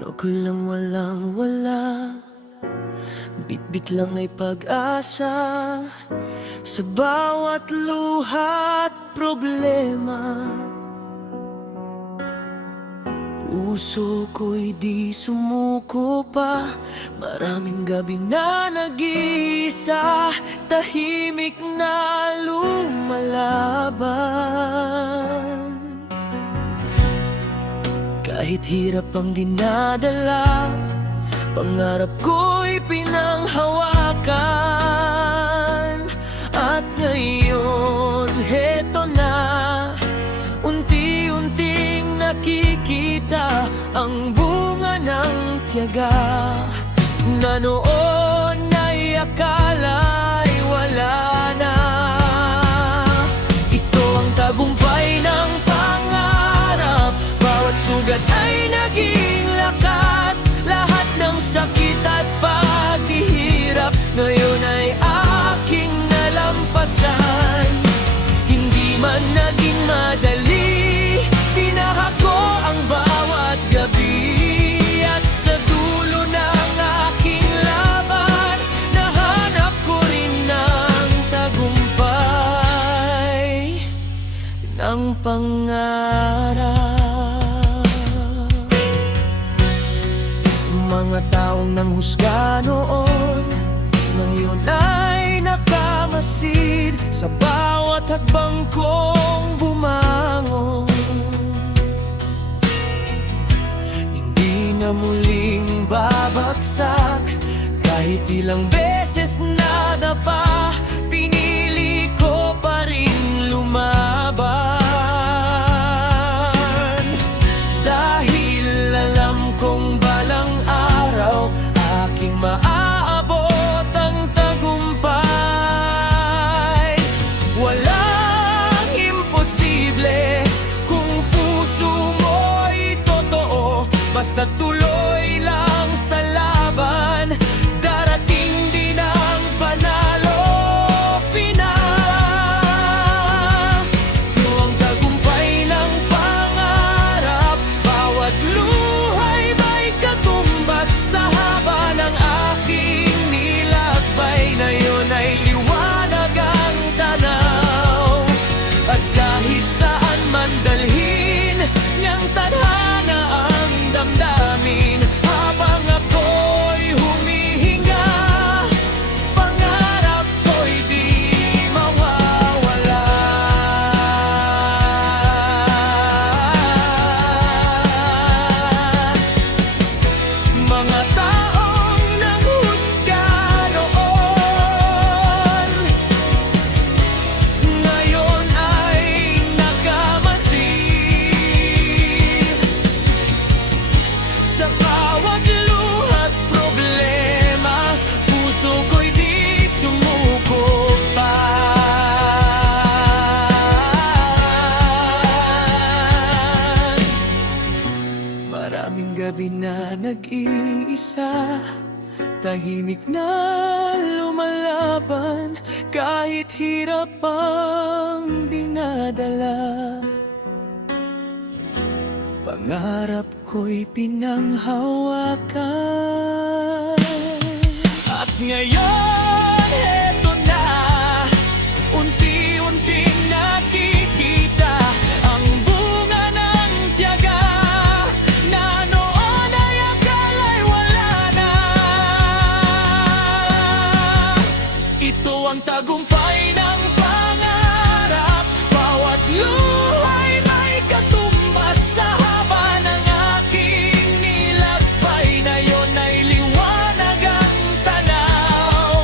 Kulang walang wala, bitbit lang ay pag-asa. Sa bawat luha at problema, puso ko'y di sumuko pa. Maraming gabi na nag-iisa, tahimik na lumalaban. Kahit hirap ang dinadala, pangarap ko'y pinanghawakan. At ngayon, heto na, unti-unting nakikita ang bunga ng tiyaga na noon ay akala'y wala na. Ito ang tagumpay ng pangarap, bawat sugat ay naging lakas. Lahat ng sakit at paghihirap ngayon ay aking nalampasan. Hindi man naging madali, tinahak ko ang bawat gabi. At sa dulo ng aking laban, nahanap ko rin ng tagumpay ng pangarap. Mga taong nanghusga noon, ngayon ay nakamasid sa bawat hakbang kong bumangon. Hindi na muling babagsak, kahit ilang beses nadapa, pinili ko pa rin lumaban. Dahil alam kong balang araw aking maaabot ang tagumpay. Walang imposible kung puso mo'y totoo, basta tuloy lang sa laban. Darating din ang panalo final. Ito ang tagumpay ng pangarap, bawat luhay may katumbas. Sa haba ng aking nilakbay, na yun ay liwanag ang tanaw. At kahit saan man dalhin niyang tadhana ang damdamin, habang ako'y humihinga, pangarap ko'y di mawawala. Mga taong nanghusga noon, ngayon ay nakamasid. Sa bawat luha't problema, puso ko'y di sumuko pa. Maraming gabi na nag-iisa, tahimik na lumalaban. Kahit hirap ang dinadala, pangarap ko'y pinanghawakan. At ngayon, heto na, unti-unting nakikita ang bunga ng tiyaga na noon ay akala'y wala na. Ito ang tagumpay ng pangarap, bawat luhay may katumbas. Sa haba ng aking nilakbay, na yun ay liwanag ang tanaw.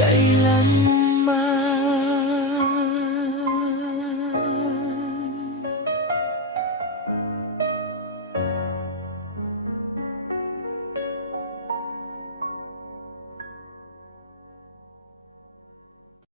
kailanman.